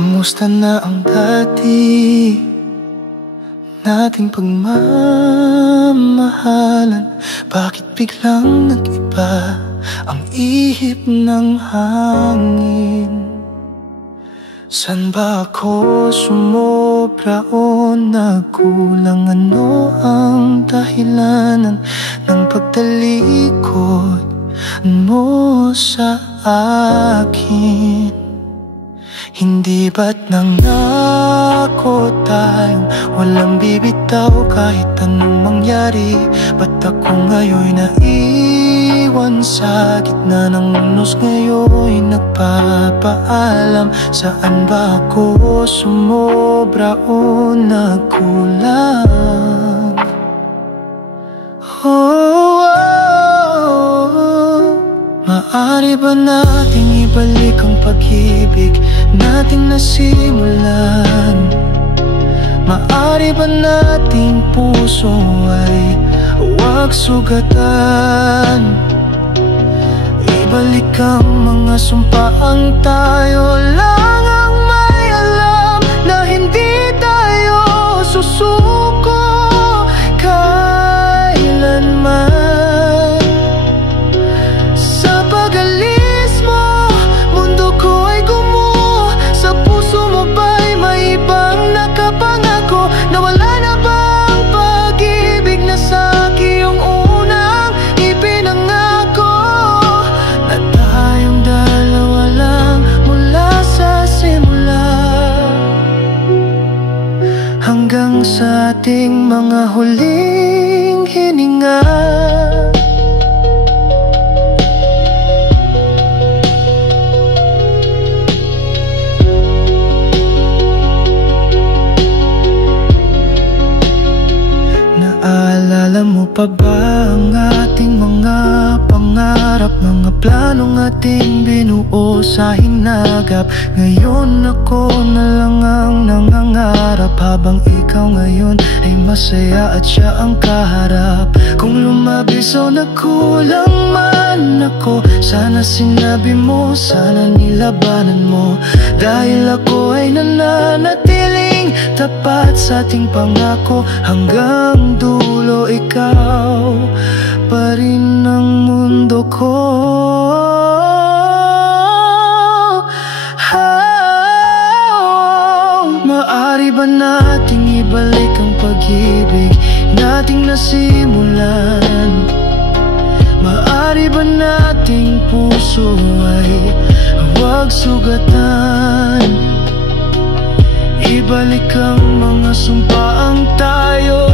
Kamusta na ang dati nating pagmamahalan? Bakit biglang nag-iba ang ihip ng hangin? San ba ako sumobra o nagkulang? Ano ang dahilanan ng pagtalikod mo sa akin? Hindi ba't nangako tayong walang bibitaw kahit anong mangyari? Ba't ako ngayon naiwan sa gitna ng unos? Ngayon nagpapaalam. Saan ba ako sumobra o nagkulang? Maaari ba nating ibalik ang pag-ibig nating nasimulan? Maaari ba nating puso ay huwag sugatan? Ibalik ang mga sumpaang tayo lang ang may alam na hindi tayo susuko kailanman. Hanggang sa ating mga huling hininga, naalala mo pa ba ang ating mga pangarap? Mga planong ating binuo sa hinagap. Ngayon ako na lang ang nangangarap, habang ikaw ngayon ay masaya at siya ang kaharap. Kung lumabis o nagkulang man ako, sana sinabi mo, sana nilabanan mo. Dahil ako ay nananatiling tapat sa ating pangako. Hanggang dulo ikaw pa rin ang mundo ko. Maaari ba nating ibalik ang pag-ibig nating nasimulan? Maaari ba nating puso ay huwag sugatan? Ibalik ang mga sumpaang tayo